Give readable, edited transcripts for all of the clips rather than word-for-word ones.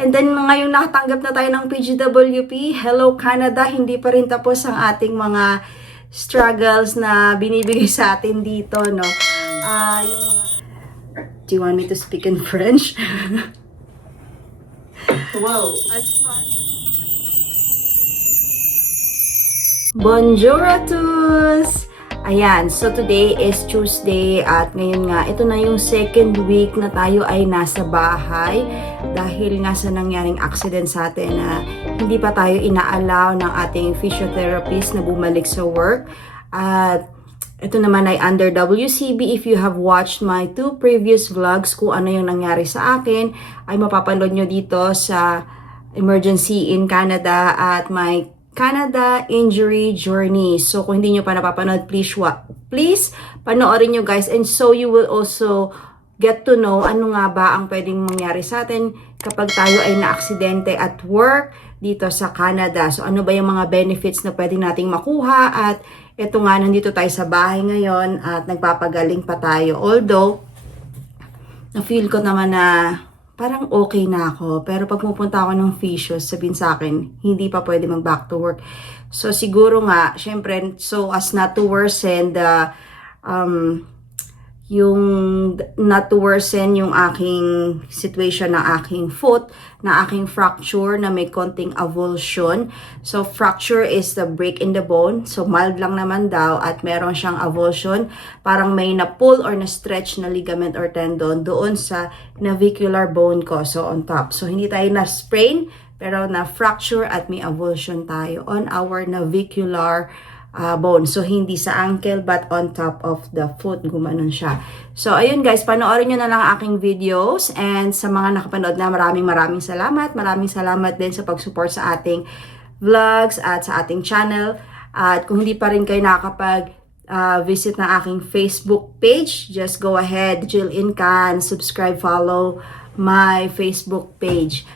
And then ngayong nakatanggap na tayo ng PGWP, Hello Canada, hindi pa rin tapos ang ating mga struggles na binibigay sa atin dito, no? Do you want me to speak in French? Wow. Bonjour à tous! Ayan, so today is Tuesday at ngayon nga, ito na yung second week na tayo ay nasa bahay dahil nga sa nangyaring accident sa atin na hindi pa tayo inaalaw ng ating physiotherapist na bumalik sa work. At ito naman ay under WCB. If you have watched my 2 previous vlogs kung ano yung nangyari sa akin, ay mapapanood nyo dito sa Emergency in Canada at my Canada Injury Journey. So, kung hindi nyo pa napapanood, please panoorin nyo guys. And so, you will also get to know ano nga ba ang pwedeng mangyari sa atin kapag tayo ay na-aksidente at work dito sa Canada. So, ano ba yung mga benefits na pwedeng nating makuha? At ito nga, nandito tayo sa bahay ngayon at nagpapagaling pa tayo. Although, na-feel ko naman na parang okay na ako. Pero pag pupunta ako ng physio, sabihin sa akin, hindi pa pwede mag-back to work. So, siguro nga, syempre, so as not to worsen yung aking situation ng aking foot, na aking fracture na may konting avulsion. So, fracture is the break in the bone. So, mild lang naman daw at meron siyang avulsion. Parang may na-pull or na-stretch na ligament or tendon doon sa navicular bone ko. So, on top. So, hindi tayo na-sprain, pero na-fracture at may avulsion tayo on our navicular bone. So, hindi sa ankle but on top of the foot. Gumanon siya. So, ayun guys, panoorin nyo na lang aking videos. And sa mga nakapanood na, maraming salamat. Maraming salamat din sa pag-support sa ating vlogs at sa ating channel. At kung hindi pa rin kayo nakakapag visit ng aking Facebook page, just go ahead, Jill Incan, subscribe, follow my Facebook page.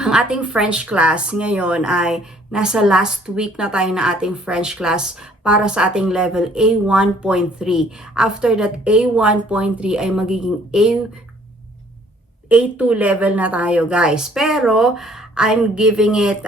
Ang ating French class ngayon ay nasa last week na tayo na ating French class para sa ating level A1.3. After that A1.3 ay magiging A2 level na tayo guys. Pero I'm giving it,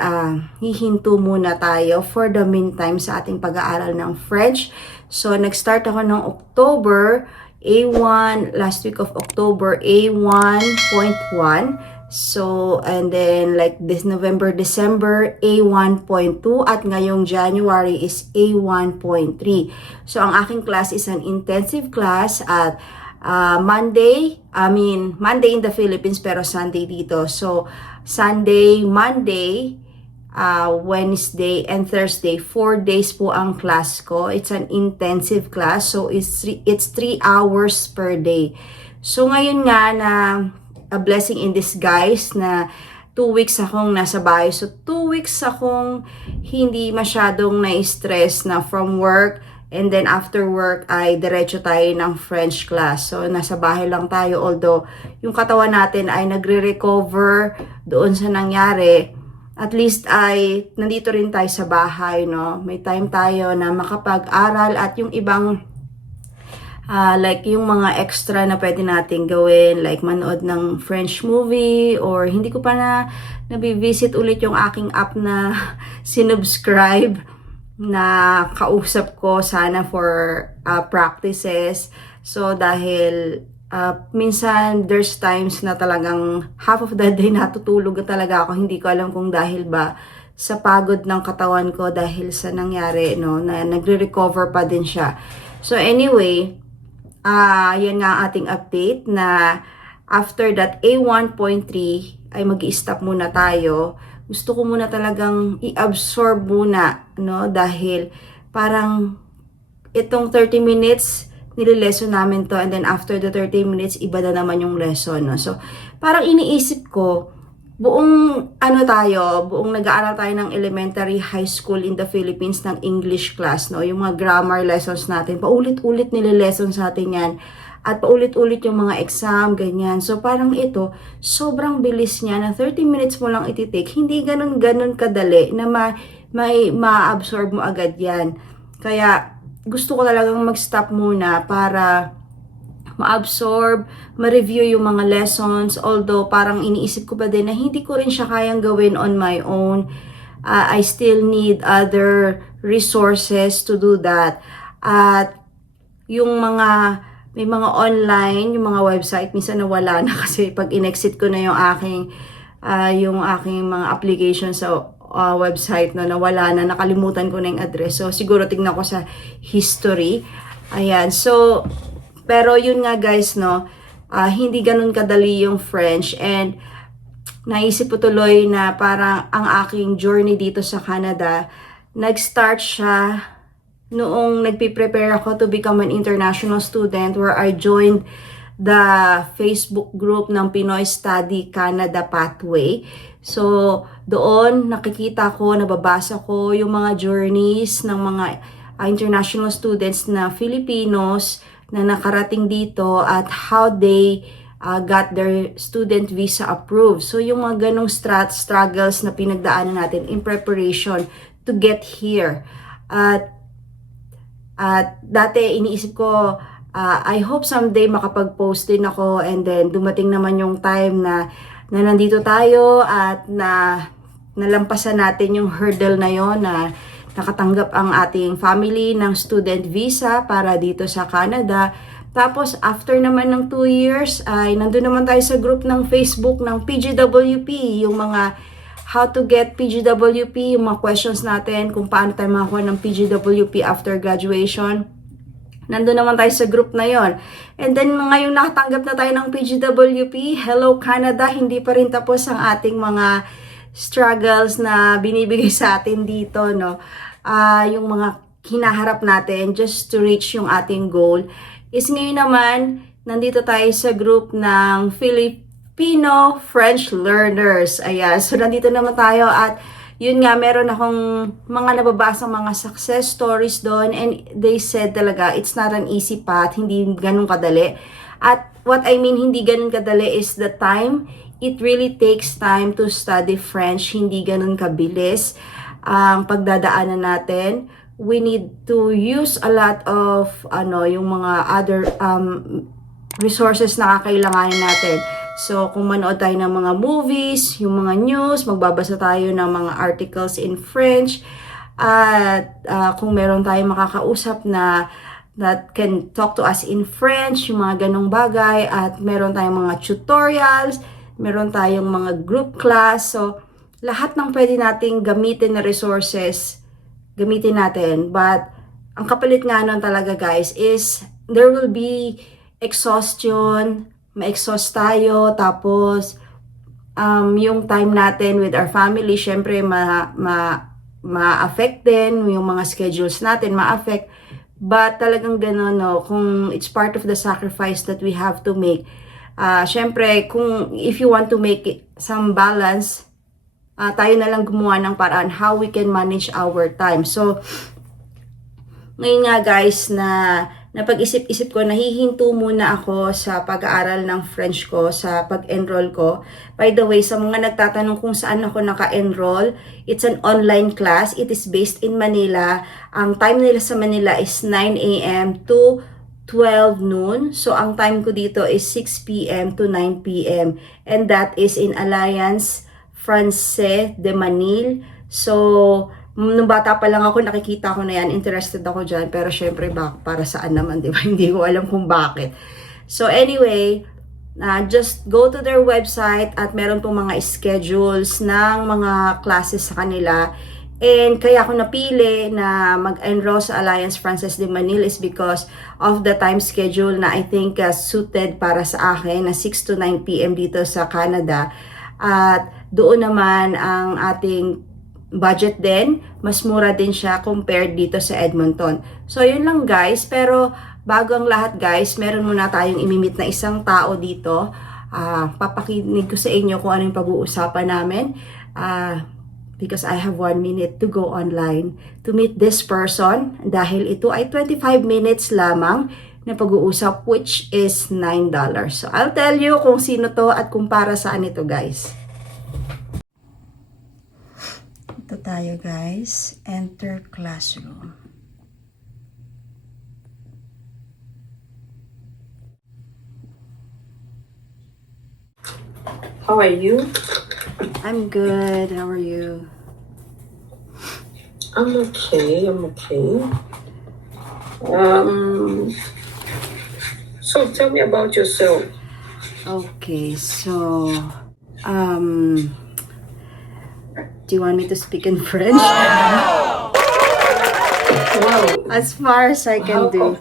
hihinto muna tayo for the meantime sa ating pag-aaral ng French. So nag-start ako ng October, A1, last week of October, A1.1. So, and then like this November, December, A1.2 at ngayong January is A1.3. So, ang aking class is an intensive class at Monday in the Philippines pero Sunday dito. So, Sunday, Monday, Wednesday, and Thursday, 4 days po ang class ko. It's an intensive class. So, it's 3 hours per day. So, ngayon nga na a blessing in disguise na 2 weeks akong nasa bahay. So, 2 weeks akong hindi masyadong na-stress na from work. And then, after work, ay diretso tayo ng French class. So, nasa bahay lang tayo. Although, yung katawan natin ay nagre-recover doon sa nangyari. At least ay nandito rin tayo sa bahay, no? May time tayo na makapag-aral at yung ibang like yung mga extra na pwede natin gawin, like manood ng French movie, or hindi ko pa nabivisit ulit yung aking app na sinubscribe na kausap ko sana for practices. So dahil minsan there's times na talagang half of the day natutulog talaga ako, hindi ko alam kung dahil ba sa pagod ng katawan ko dahil sa nangyari, no, na nagre-recover pa din siya. So anyway, yan nga ating update na after that A1.3 ay mag-i-stop muna tayo. Gusto ko muna talagang i-absorb muna, no? Dahil parang itong 30 minutes nililesson namin to, and then after the 30 minutes iba na naman yung lesson, no? So parang iniisip ko, buong nag-aaral tayo ng elementary, high school in the Philippines ng English class, no? Yung mga grammar lessons natin, paulit-ulit nile-lesson sa atin yan. at paulit-ulit yung mga exam, ganyan. So parang ito, sobrang bilis niya na 30 minutes mo lang iti-take, hindi ganun kadali na ma-absorb mo agad yan. Kaya gusto ko talagang mag-stop muna para ma-absorb, ma-review yung mga lessons, although parang iniisip ko pa din na hindi ko rin siya kayang gawin on my own. I still need other resources to do that. At yung may mga online, yung mga website, minsan nawala na kasi pag in-exit ko na yung aking mga application sa website na nawala na, nakalimutan ko na yung address. So, siguro tignan ko sa history. Ayan. So, pero yun nga guys, no, hindi ganun kadali yung French, and naisip ko tuloy na parang ang aking journey dito sa Canada, nag-start siya noong nagpe-prepare ako to become an international student, where I joined the Facebook group ng Pinoy Study Canada Pathway. So, doon nakikita ko, nababasa ko yung mga journeys ng mga international students na Filipinos na nakarating dito at how they got their student visa approved. So, yung mga ganong struggles na pinagdaanan natin in preparation to get here. At dati iniisip ko, I hope someday makapag-post din ako, and then dumating naman yung time na nandito tayo at nalampasan natin yung hurdle na yon, na nakatanggap ang ating family ng student visa para dito sa Canada. Tapos after naman ng 2 years, ay nandun naman tayo sa group ng Facebook ng PGWP, yung mga how to get PGWP, yung mga questions natin, kung paano tayo makakuha ng PGWP after graduation. Nandun naman tayo sa group na yon. And then ngayong nakatanggap na tayo ng PGWP, hello Canada, hindi pa rin tapos ang ating mga struggles na binibigay sa atin dito, no? Yung mga hinaharap natin just to reach yung ating goal. Is ngayon naman, nandito tayo sa group ng Filipino French learners. Ayan, so nandito naman tayo at yun nga, meron akong mga nababasang mga success stories doon, and they said talaga, it's not an easy path, hindi ganun kadali. At what I mean, hindi ganun kadali is the time. It really takes time to study French, hindi ganun kabilis ang pagdadaanan natin. We need to use a lot of yung mga other resources na kakailanganin natin. So, kung manood tayo ng mga movies, yung mga news, magbabasa tayo ng mga articles in French, at kung meron tayong makakausap na that can talk to us in French, yung mga ganong bagay, at meron tayong mga tutorials, meron tayong mga group class. So, lahat ng pwede nating gamitin na resources, gamitin natin. But, ang kapalit nga nun talaga guys is, there will be exhaustion, ma-exhaust tayo, tapos, yung time natin with our family, syempre, ma-affect din, yung mga schedules natin, ma-affect. But, talagang gano'n, no, kung it's part of the sacrifice that we have to make, syempre, if you want to make some balance, tayo na lang gumawa ng paraan how we can manage our time. So, ngayon nga guys, na napag-isip-isip ko, nahihinto muna ako sa pag-aaral ng French ko, sa pag-enroll ko. By the way, sa mga nagtatanong kung saan ako naka-enroll, it's an online class. It is based in Manila. Ang time nila sa Manila is 9 a.m. to 12 noon. So, ang time ko dito is 6 p.m. to 9 p.m. And that is in Alliance Française de Manille. So, nung bata pa lang ako, nakikita ko na yan, interested ako dyan. Pero syempre, para saan naman, di ba? Hindi ko alam kung bakit. So, anyway, just go to their website at meron pong mga schedules ng mga classes sa kanila. And kaya ako napili na mag-enroll sa Alliance Française de Manille is because of the time schedule na I think suited para sa akin, na 6 to 9 p.m. dito sa Canada. At doon naman ang ating budget din, mas mura din siya compared dito sa Edmonton. So, yun lang guys. Pero bago ang lahat guys, meron muna tayong imimit na isang tao dito. Papakinig ko sa inyo kung ano yung pag-uusapan namin. Because I have 1 minute to go online to meet this person. Dahil ito ay 25 minutes lamang na pag-uusap, which is $9. So, I'll tell you kung sino to at kung para saan ito, guys. Ito tayo, guys. Enter classroom. How are you? I'm good. How are you? I'm okay. So tell me about yourself. Okay, so, do you want me to speak in French? Wow. As far as I can do.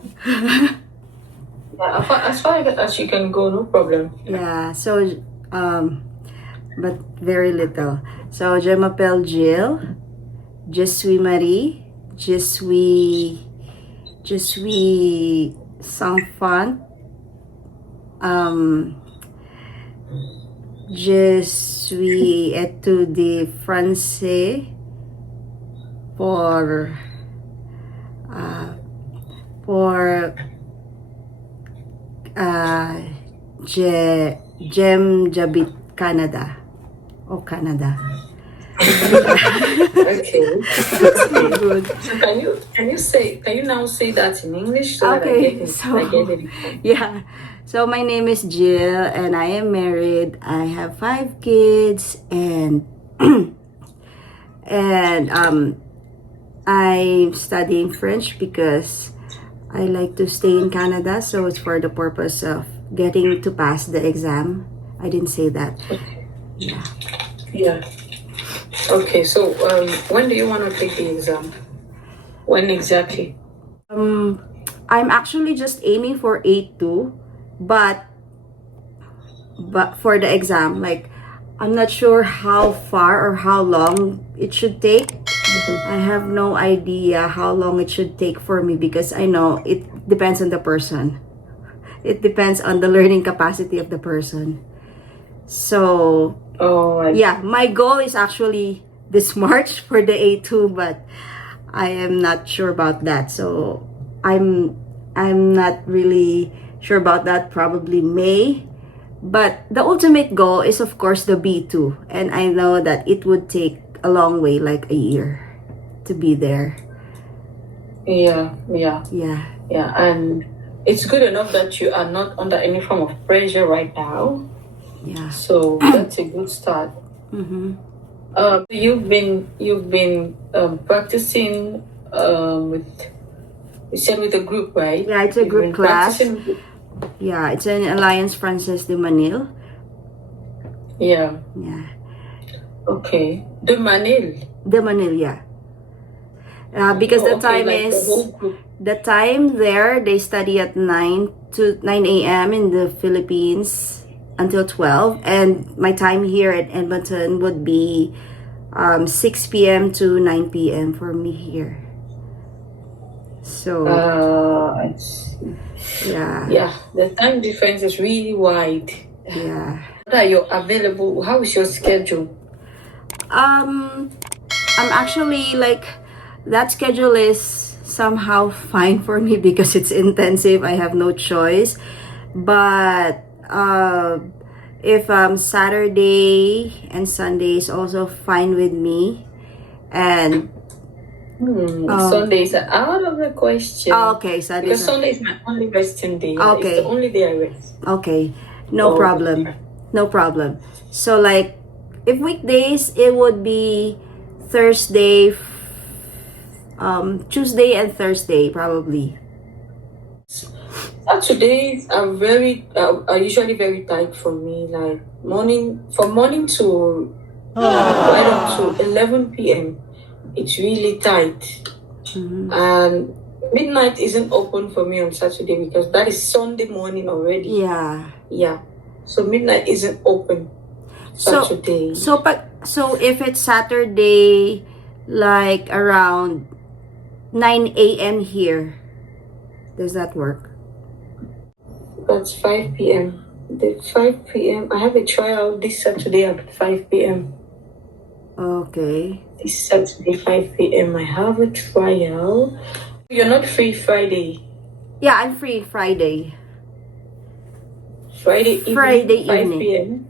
Yeah, as far as you can go, no problem. Yeah, so, but very little. So, je m'appelle Jill. Je suis Marie. Je suis sans fond. Je suis étudiant français pour j'aime j'habite Canada au Canada. Okay. Good. So can you now say that in English so Okay, that so- I get it? Yeah. So my name is Jill and I am married. I have 5 kids and and I'm studying French because I like to stay in Canada, so it's for the purpose of getting to pass the exam. I didn't say that. Yeah. Yeah. Okay. So when do you want to take the exam? When exactly? I'm actually just aiming for 8.2, but for the exam, like I'm not sure how far or how long it should take. I have no idea how long it should take for me because I know it depends on the person. It depends on the learning capacity of the person. So, yeah, my goal is actually this March for the A2, but I am not sure about that. So, I'm not really sure about that. Probably May. But the ultimate goal is, of course, the B2. And I know that it would take a long way, like a year, to be there. Yeah. Yeah. And it's good enough that you are not under any form of pressure right now. Yeah. So that's a good start. Mm-hmm. You've been practicing with, you said, with a group, right? Yeah, it's a You've group been class. practicing with- Yeah, it's an Alliance Française de Manille. Yeah. Yeah. Okay. De Manille. De Manille, yeah. Because the Okay, time like the is whole group. the time there they study at 9 a.m. in the Philippines until 12, and my time here at Edmonton would be 6 p.m. to 9 p.m. for me here. So I see. yeah, Yeah, the time difference is really wide. yeah. What are you available? How is your schedule? I'm actually like that schedule is somehow fine for me because it's intensive. I have no choice. But if Saturday and Sunday is also fine with me. And Sundays are out of the question. okay, Sunday. Because Sunday is my only resting day. Okay. It's the only day I rest. Okay, no Oh, problem. okay. No problem. So like if weekdays it would be Thursday, Tuesday and Thursday probably. Saturdays are usually very tight for me. Like from morning to right up to 11 p.m. It's really tight. Mhm. And midnight isn't open for me on Saturday because that is Sunday morning already. Yeah. Yeah. So midnight isn't open So Saturday. so if it's Saturday like around 9 a.m. here, does that work? That's 5 p.m. The 5 p.m. I have a trial this Saturday at 5 p.m. Okay. This Saturday 5 p.m. I have a trial. You're not free Friday. Yeah, I'm free Friday. Friday evening, Friday 5 evening. p.m.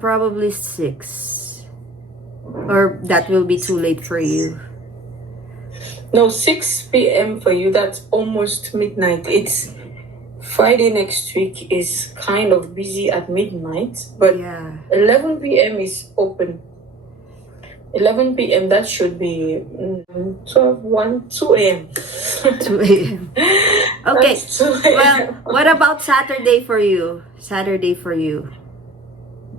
Probably 6. Or that will be too late for you. No, 6 p.m. for you. That's almost midnight. It's Friday next week is kind of busy at midnight, but Yeah. 11 p.m. is open. 11 p.m. that should be 12, 1, 2 a.m. 2 a.m. Okay. That's 2 a.m. Well, what about Saturday for you? Saturday for you.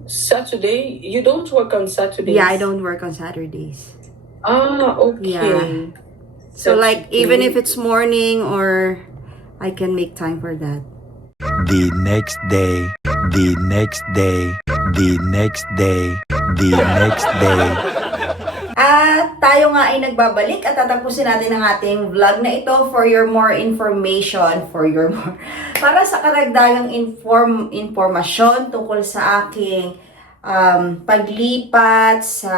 Saturday? You don't work on Saturdays? Yeah, I don't work on Saturdays. Okay. Yeah. So That's like even okay. if it's morning or I can make time for that. The next day, the next day, the next day, the next day. At tayo nga ay nagbabalik at tatapusin natin ang ating vlog na ito for your more information, para sa karagdagang informasyon tungkol sa aking paglipat sa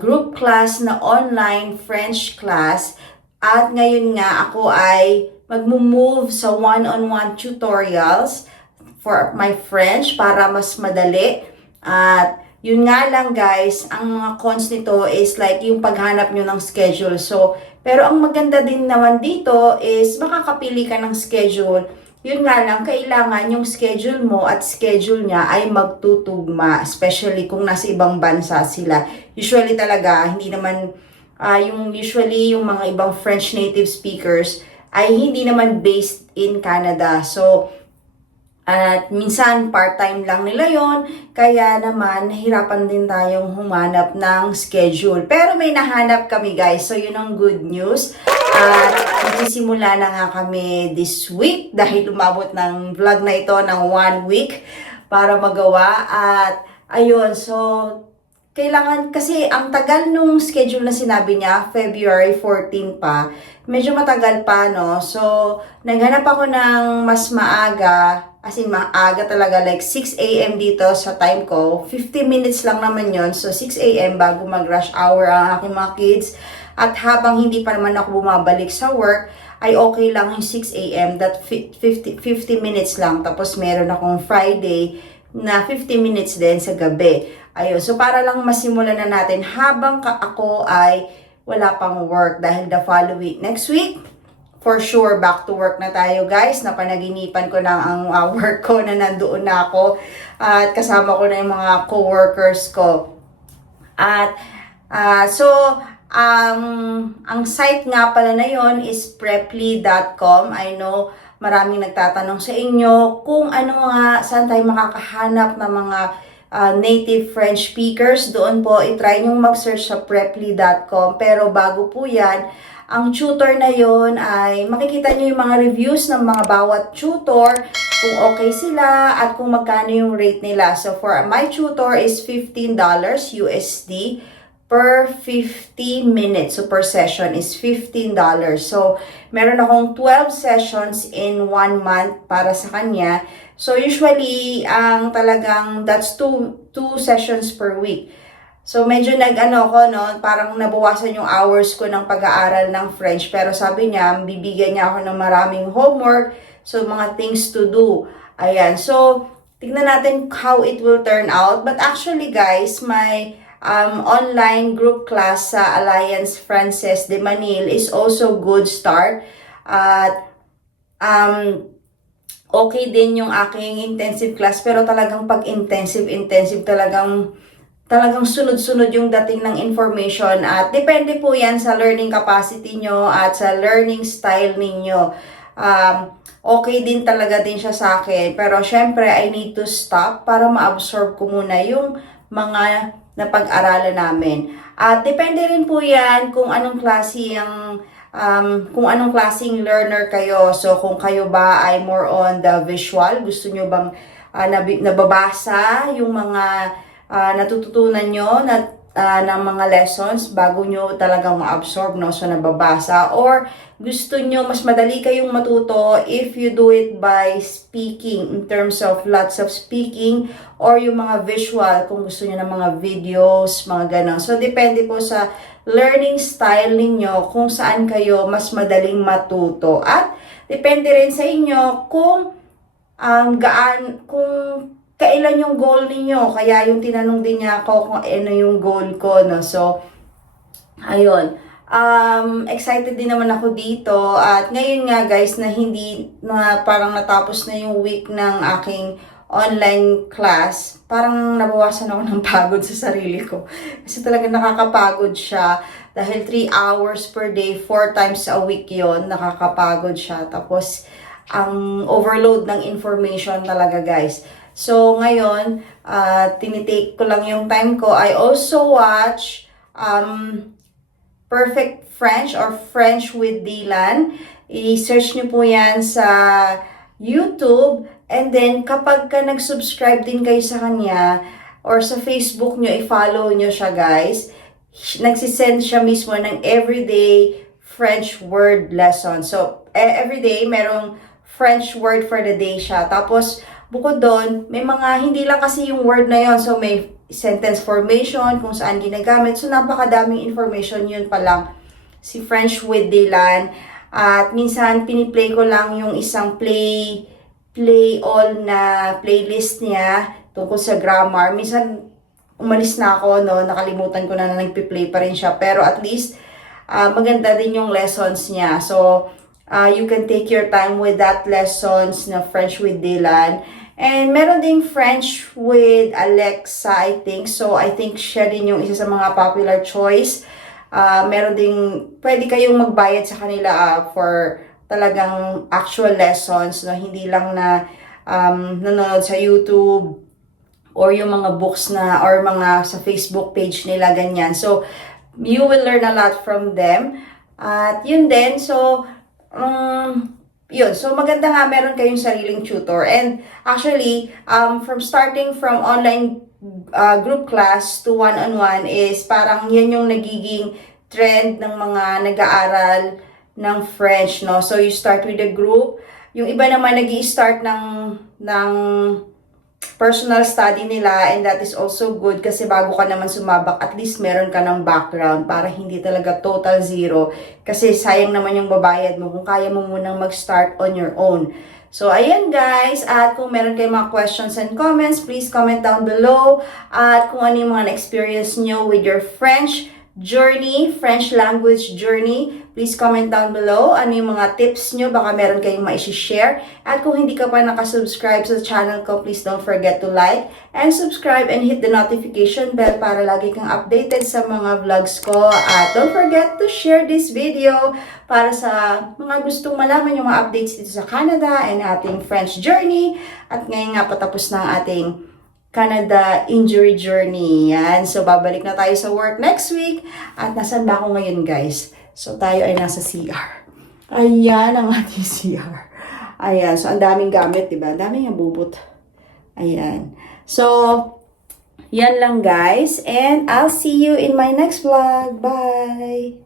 group class na online French class. At ngayon nga ako ay magmo-move sa one-on-one tutorials for my French para mas madali. At yun nga lang guys, ang mga cons nito is like yung paghanap nyo ng schedule. So, pero ang maganda din naman dito is makakapili ka ng schedule. Yun nga lang, kailangan yung schedule mo at schedule niya ay magtutugma. Especially kung nasa ibang bansa sila. Usually talaga, hindi naman, usually yung mga ibang French native speakers ay hindi naman based in Canada. So, at minsan part-time lang nila yon, kaya naman nahirapan din tayong humanap ng schedule. Pero may nahanap kami guys, so yun ang good news. At magsisimula na nga kami this week dahil umabot ng vlog na ito ng 1 week para magawa. At ayun, so kailangan, kasi ang tagal nung schedule na sinabi niya, February 14 pa, medyo matagal pa, no? So, naghanap ako ng mas maaga, as in maaga talaga, like 6 a.m. dito sa time ko. 50 minutes lang naman yon. So, 6 a.m. bago mag-rush hour ang aking mga kids. At habang hindi pa naman ako bumabalik sa work, ay okay lang yung 6 a.m. That 50 minutes lang. Tapos, meron akong Friday na 50 minutes din sa gabi. Ayun, so para lang masimulan na natin habang ako ay wala pang work dahil the following next week, for sure, back to work na tayo guys. Napanaginipan ko na ang work ko na nandoon na ako at kasama ko na yung mga co-workers ko. At ang site nga pala na yon is preply.com. I know maraming nagtatanong sa inyo kung ano nga, saan tayo makakahanap ng mga native French speakers. Doon po, itry nyo mag-search sa preply.com. Pero bago po yan, ang tutor na yon ay makikita nyo yung mga reviews ng mga bawat tutor, kung okay sila at kung magkano yung rate nila. So for my tutor is $15 USD per 50 minutes. So per session is $15. So meron akong 12 sessions in 1 month para sa kanya. So usually, ang talagang that's two sessions per week. So medyo parang nabawasan yung hours ko ng pag-aaral ng French. Pero sabi niya, bibigyan niya ako ng maraming homework. So mga things to do. Ayan. So tignan natin how it will turn out. But actually guys, my online group class sa Alliance Frances de Manil is also good start. At okay din yung aking intensive class, pero talagang pag intensive talagang sunod-sunod yung dating ng information at depende po yan sa learning capacity nyo at sa learning style ninyo. Okay din talaga din siya sa akin, pero syempre I need to stop para ma-absorb ko muna yung mga napag-aralan namin. At depende rin po yan kung anong klase kung anong klaseng learner kayo. So, kung kayo ba ay more on the visual, gusto nyo bang nababasa yung mga natututunan nyo, na ng mga lessons bago nyo talagang ma-absorb, no? So, nababasa. Or, gusto nyo, mas madali kayong matuto if you do it by speaking, in terms of lots of speaking, or yung mga visual, kung gusto nyo ng mga videos, mga ganon. So, depende po sa learning style ninyo kung saan kayo mas madaling matuto. At, depende rin sa inyo kung kung kailan yung goal ninyo. Kaya yung tinanong din niya ako kung ano yung goal ko, no? So, ayun. Excited din naman ako dito. At ngayon nga guys, na hindi na parang natapos na yung week ng aking online class, parang nabawasan ako ng pagod sa sarili ko. Kasi talaga nakakapagod siya. Dahil 3 hours per day, 4 times a week yon, nakakapagod siya. Tapos, ang overload ng information talaga guys. So, ngayon, tinitake ko lang yung time ko. I also watch Perfect French or French with Dylan. I-search nyo po yan sa YouTube. And then, kapag ka nag-subscribe din kayo sa kanya, or sa Facebook nyo, i-follow nyo siya guys. Nagsisend siya mismo ng everyday French word lesson. So, everyday, merong French word for the day siya. Tapos, bukod doon, may mga, hindi lang kasi yung word na yon. So, may sentence formation, kung saan ginagamit. So, napakadaming information yun pa lang. Si French with Dylan. At minsan, piniplay ko lang yung isang play all na playlist niya tungkol sa grammar. Minsan, umalis na ako, no? Nakalimutan ko na nagpi-play pa rin siya. Pero at least, maganda din yung lessons niya. So, you can take your time with that lessons na French with Dylan. And meron ding French with Alexa, I think. So, I think siya din yung isa sa mga popular choice. Meron ding, pwede kayong magbayad sa kanila for talagang actual lessons, no? Hindi lang na nanonood sa YouTube or yung mga books na, or mga sa Facebook page nila, ganyan. So, you will learn a lot from them. At yun din, so, yun. So, maganda nga meron kayong sariling tutor. And actually, starting from online group class to one-on-one is parang yan yung nagiging trend ng mga nag-aaral ng French, no? So, you start with a group. Yung iba naman nag-i-start ng personal study nila, and that is also good kasi bago ka naman sumabak, at least meron ka ng background para hindi talaga total zero. Kasi sayang naman yung babayad mo kung kaya mo munang mag-start on your own. So, ayan guys. At kung meron kayong mga questions and comments, please comment down below. At kung ano yung mga na-experience nyo with your French journey, French language journey, please comment down below. Ano yung mga tips nyo? Baka meron kayong ma-share. At kung hindi ka pa nakasubscribe sa channel ko, please don't forget to like and subscribe and hit the notification bell para lagi kang updated sa mga vlogs ko. At don't forget to share this video para sa mga gustong malaman yung mga updates dito sa Canada and ating French journey. At ngayon nga patapos na ang ating Canada injury journey. Yan. So, babalik na tayo sa work next week. At nasan ba ako ngayon, guys? So, tayo ay nasa CR. Ayan ang ating CR. Ayan. So, ang daming gamit, diba? Ang daming abubot. Ayan. So, yan lang, guys. And I'll see you in my next vlog. Bye!